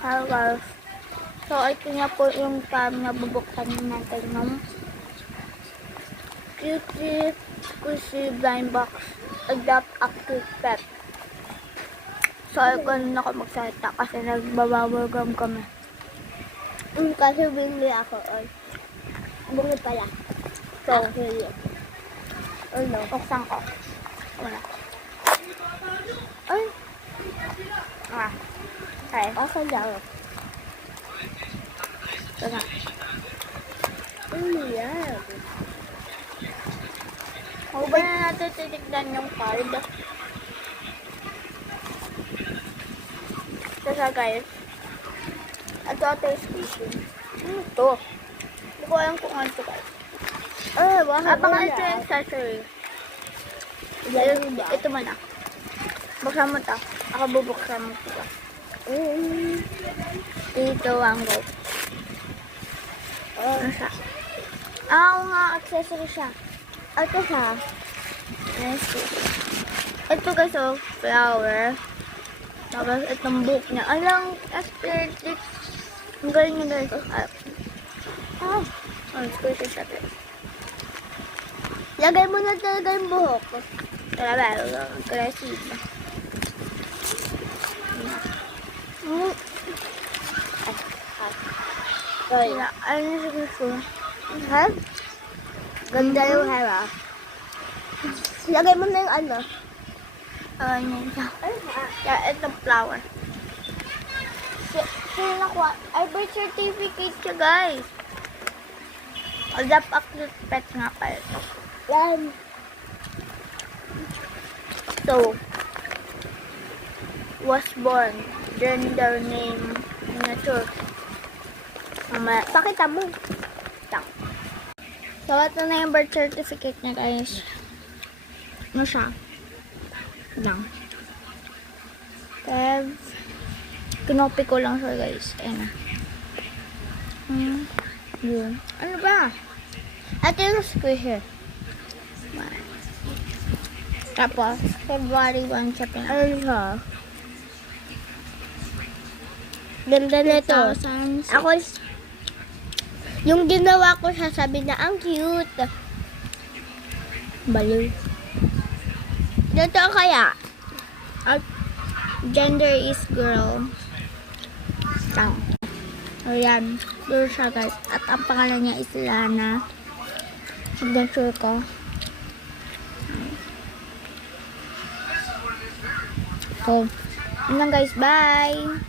Hi guys. So, ito na po yung time na bubuksan natin ng Cutie Squishy Blind Box Adapt Active Pet. So, ayoko na ako magsalita kasi nagbabawal gum kami. Kasi bili ako. Bungi pala. So, Actually. Ano? buksan ko. Wala. Ay, Okay. ako lang. Ito na. Ano yan? Huwag ba na natin titignan yung card? Ito siya guys. Ito squishy. Ito. Hindi ko alam kung ano ito guys. Baka Abangan ito yung accessory. Ito mo na. Buksan mo ito. Ako bubuksan mo ito. Dito ang go. Ano siya? Oo nga, accessory siya. Ito siya. Nice. Ito guys, oh, flower. Tapos itong book niya. Alang aesthetic. Ang galing niya guys. Squishy siya guys. Lagay mo na talaga yung buhok. Talaga, aggressive. Ay. Ano siya gusto? Ha? Ganda yung hair ah. Lagay mo na yung ano. Ano siya? Yeah, itong flower. Sino nakuha? Ay, birth certificate siya guys. Adapt Active Pet nga pala ito. Yan. So, was born, gender, name, signature. Mamaya, Pakita mo. lang. So, ito na yung birth certificate niya, guys. Ano siya? Lang. Kev. Kinopi ko lang siya, guys. Ayan na. Yun. Ano ba? Ito yung squishy. Tapos, February 1 siya pinag- Ano siya? Ganda nito. 2006. Ako, yung ginawa ko siya, sabi na, ang cute. Baliw. Dito kaya? At gender is girl. Tang. Ayan. Doon siya guys. At ang pangalan niya is Lana. Signature ko. So, yun lang guys. Bye!